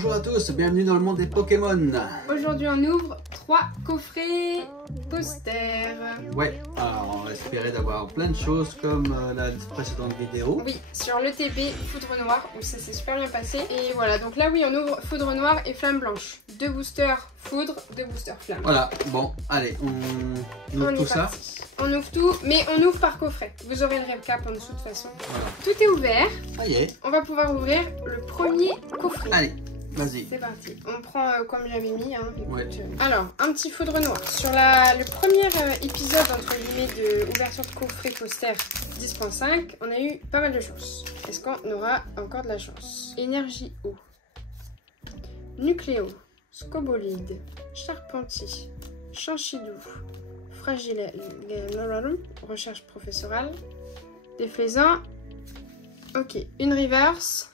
Bonjour à tous, bienvenue dans le monde des Pokémon. Aujourd'hui on ouvre 3 coffrets posters. Ouais, alors on va espérer d'avoir plein de choses comme la précédente vidéo. Oui, sur le TB Foudre Noire où ça s'est super bien passé. Et voilà, donc là oui on ouvre Foudre Noire et Flamme Blanche. 2 boosters Foudre, 2 boosters Flamme. Voilà, bon, allez, on ouvre tout ça. On ouvre tout, mais on ouvre par coffret. Vous aurez le récap en dessous de toute façon. Voilà. Tout est ouvert. Ça y est. On va pouvoir ouvrir le premier coffret. Allez, vas-y. C'est parti. On prend comme j'avais mis. Hein. Écoute, Ouais. Alors, un petit Foudre Noire. Sur le premier épisode, entre guillemets, de ouverture de coffret poster 10.5, on a eu pas mal de chance. Est-ce qu'on aura encore de la chance? Énergie eau. Nucléo. Scobolide. Charpentier. Chanchidou. Fragile. Recherche professorale. Déflaisant. Ok. Une reverse.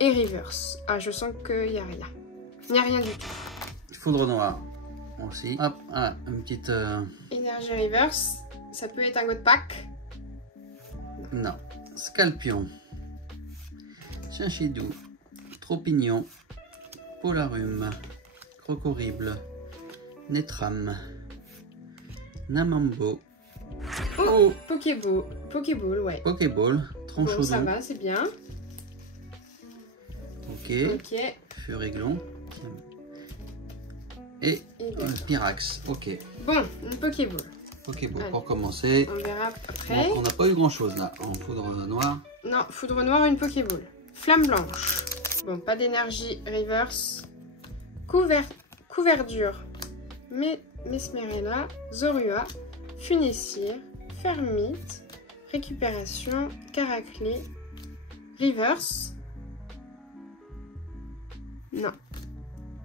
Et reverse. Ah, je sens qu'il n'y a rien. Il n'y a rien du tout. Foudre noire. Aussi. Hop, ah, une petite... Énergie reverse. Ça peut être un god pack. Non. Scalpion. Chinchidou. Tropignon. Polarum. Crocorible. Netram. Namambo. Oh, Pokéball. Pokéball, ouais. Pokéball. Bon, Tronchaudon. ça va, c'est bien. Ok. Ok. Furéglon. Et Pyrax. Ok. Bon, une Pokéball. Pokéball Allez. pour commencer. On verra après. Bon, on n'a pas eu grand chose là en foudre noire. Non, Foudre Noire, une Pokéball. Flamme Blanche. Bon, pas d'énergie reverse. Couverture. Mesmerella. Zorua. Funessir. Fermite. Récupération. Caraclé. Reverse. Non.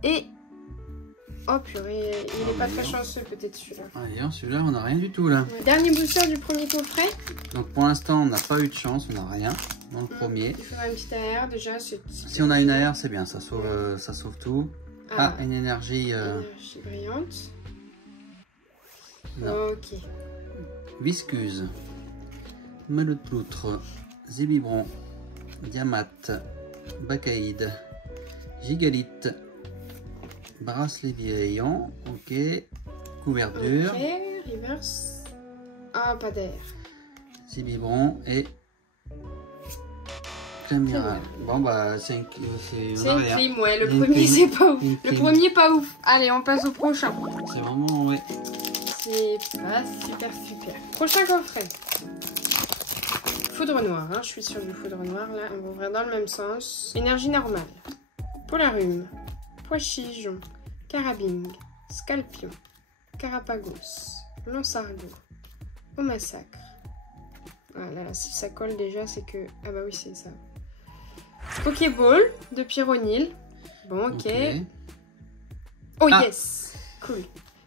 Et... Oh purée, il n'est pas très chanceux peut-être celui-là. D'ailleurs, celui-là, on n'a rien du tout là. Dernier booster du premier coffret. Donc pour l'instant, on n'a pas eu de chance, on n'a rien dans le premier. Il faudra une petite AR déjà. Si on a une AR, c'est bien, ça sauve tout. Ah, une énergie. Énergie brillante. Non. Ok. Viscuse. Melotloutre. Zébibron. Diamat. Bacaïde. Gigalite. Bracelet vieillant. Ok. Couverture. Ok, reverse. Ah, pas d'air. Zébibron et. Clamiral. Bon bah c'est une clim, ouais. Le premier c'est pas ouf. Le premier pas ouf. Allez, on passe au prochain. C'est vraiment, ouais. C'est pas super. Prochain coffret. Foudre Noire, hein. Je suis sur du Foudre Noire là. On va ouvrir dans le même sens. Énergie normale. Polarum. Pois-chigeon. Carabing. Scalpion. Carapagos. Lonsargot. Au massacre. Voilà, si ça colle déjà, c'est que... Ah bah oui, c'est ça. Pokéball de Pyronil. Bon, ok. Oh yes. Cool.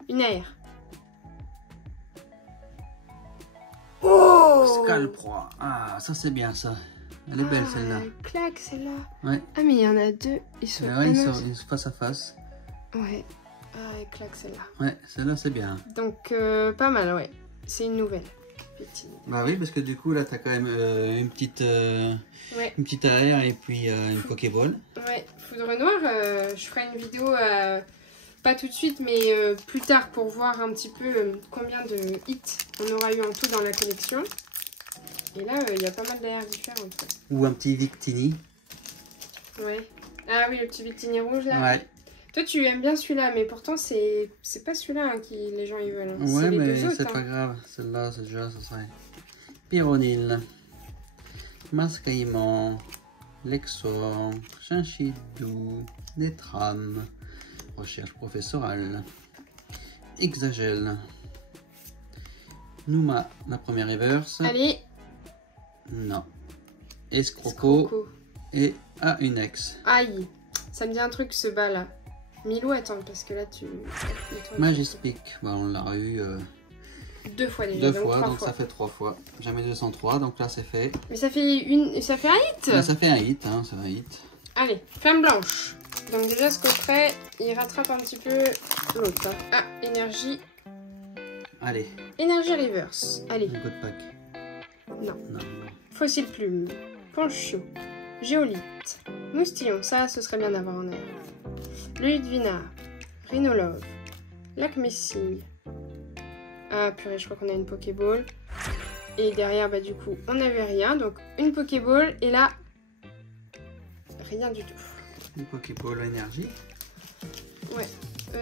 Une AR. Oh, Scalproie. Ah, ça c'est bien ça. Elle est belle celle-là. Elle claque celle-là. Ouais. Ah mais il y en a deux. Ils sont, Ouais, ils sont face à face. Ouais. Ah, elle claque celle-là. Ouais, celle-là c'est bien. Donc pas mal, ouais. C'est une nouvelle. Bah oui, parce que du coup là t'as quand même une petite AR et puis une Pokéball. Ouais, Foudre Noire, je ferai une vidéo pas tout de suite mais plus tard pour voir un petit peu combien de hits on aura eu en tout dans la collection. Et là il y a pas mal d'AR différentes. Ou un petit Victini. Ouais. Ah oui, le petit Victini rouge là. Ouais. Toi tu aimes bien celui-là, mais pourtant c'est pas celui-là qui les gens ils veulent. Hein. Ouais, mais c'est hein. pas grave. Celle-là, c'est déjà, ça serait Pyronil, Mascaïman, Lexor, Chinchidou, Netram, Recherche professorale, Exagel, Nouma, la première reverse. Allez. Non. Escroco. Et Unex. Aïe, ça me dit un truc ce bas là. Milou, attends, parce que là tu... Magispic, bah, on l'a eu 2 fois déjà. Deux donc fois, 3 donc fois. ça fait 3 fois. Jamais 203, donc là c'est fait. Mais ça fait un hit. Là, ça fait un hit, hein, c'est un hit. Allez, Flamme Blanche. Donc déjà ce coffret, il rattrape un petit peu l'autre. Hein. Ah, énergie. Allez. Énergie reverse. Allez. Un code pack. Non. Non. Fossile plume. Poncho. Géolite. Moustillon, ça ce serait bien d'avoir en air. Le Ludwina. Rhinolove. Lac Messing. Ah purée, je crois qu'on a une Pokéball. Et derrière, bah du coup, on n'avait rien. Donc une Pokéball et là, rien du tout. Une Pokéball énergie. Ouais.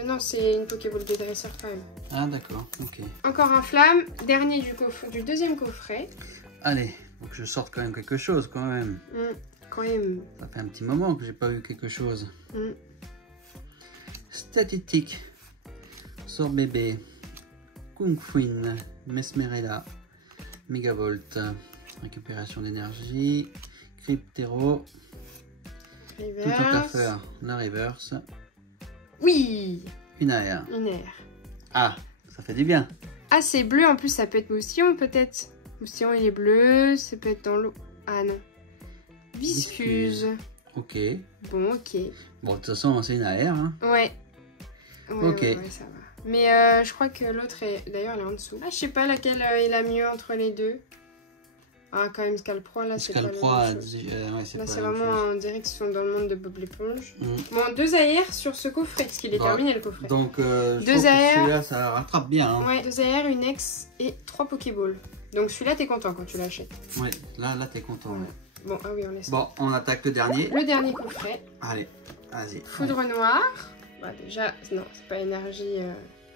Non, c'est une Pokéball de dresseur quand même. Ah d'accord, ok. Encore un flamme. Dernier du deuxième coffret. Allez, faut que je sorte quand même quelque chose quand même. Quand même. Ça fait un petit moment que j'ai pas eu quelque chose. Statistique. Sort bébé. Kung Fuin. Mesmerella. Megavolt. Récupération d'énergie. Cryptero. Tout en à faire. La reverse. Oui. Une air. Une air. Ah, ça fait du bien. Ah, c'est bleu. En plus, ça peut être Moustillon peut-être. Moustillon, il est bleu. Ça peut être dans l'eau. Ah non. Viscuse. Ok. Bon, ok. Bon, de toute façon, c'est une AR. Hein. Ouais. Ok. Ouais, ça va. Mais je crois que l'autre est... D'ailleurs, elle est en dessous. Ah, je sais pas laquelle est la mieux entre les deux. Ah, quand même, Scalproie, là, c'est pas la même chose. Là, c'est vraiment, on dirait qu'ils sont dans le monde de Bob l'éponge. Bon, 2 AR sur ce coffret, parce qu'il est terminé, le coffret. Donc, 2 AR. Celui-là, ça rattrape bien. Hein. Ouais, 2 AR, une ex et 3 Pokéballs. Donc, celui-là, t'es content quand tu l'achètes. Ouais, là t'es content. Ouais. Bon, ah oui, on laisse. Bon, on attaque le dernier. Le dernier coffret. Allez, vas-y. Foudre noire. Bah, déjà, non, c'est pas énergie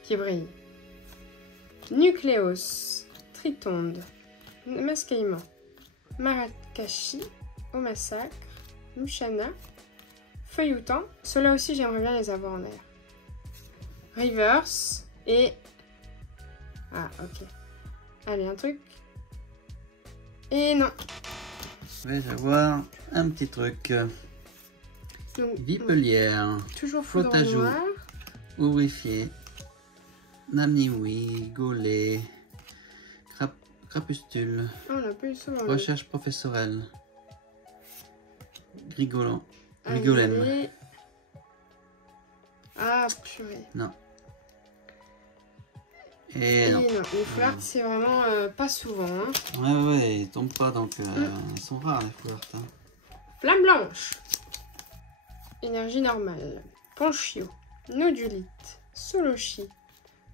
qui brille. Nucléos. Tritonde. Mascaïman. Marakashi. Au massacre. Lushana. Feuilloutant. Ceux-là aussi, j'aimerais bien les avoir en air. Reverse. Et... Ah, ok. Allez, un truc. Et non. Je vais avoir un petit truc. Donc, Vipelière. Toujours foudre noire. Ourifié. Namniwi. Golé. Crapustule. Oh, on a pas eu ça. Recherche professorelle. Grigolant. Grigolem. Ah, purée. Non. Et non. Les flirts, c'est vraiment pas souvent. Hein. Ouais, ils tombent pas, donc ils sont rares les flirts. Hein. Flamme blanche. Énergie normale. Panchio. Nodulite. Solochi.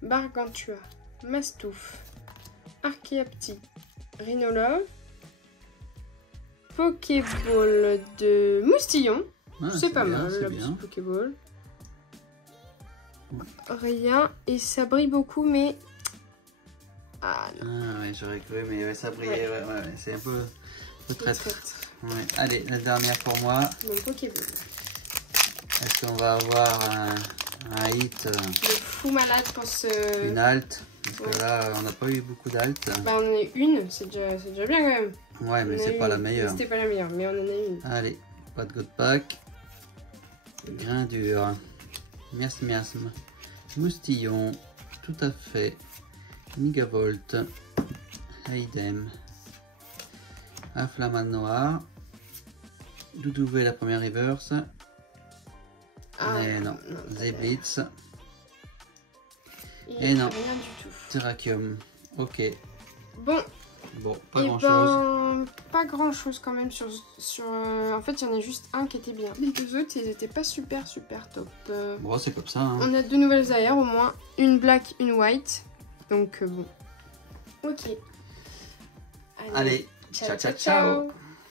Bargantua. Mastouf. Archaeapti. Rhinolove. Pokéball de Moustillon. Ah, c'est pas bien, mal, c'est la bien. petite Pokéball. Rien. Et ça brille beaucoup, mais... Ah non. Ah ouais, j'aurais cru, mais ouais, ça brillait. Ouais. C'est un peu traître. Ouais. Allez, la dernière pour moi. Mon Pokéball. Est-ce qu'on va avoir un hit Le fou malade pour ce... Une halte. Parce que là, on n'a pas eu beaucoup d'haltes. Bah, on en a eu une, c'est déjà bien quand même. Ouais, mais c'est pas la meilleure. C'était pas la meilleure, mais on en a eu une. Allez, pas de God Pack. Grain dur. Miasme. Moustillon. Tout à fait. Megavolt. Haydem. Inflammade noir. Doudouvé la première reverse. Ah, mais non. Zeblitz. Et non. Rien du tout. Terrakium. Ok. Bon, pas grand chose. Pas grand chose quand même sur en fait, il y en a juste un qui était bien. Les deux autres, ils étaient pas super top. Bon, c'est comme ça. Hein. On a 2 nouvelles AR au moins. Une black, une white. Donc bon. Ok. Allez, ciao.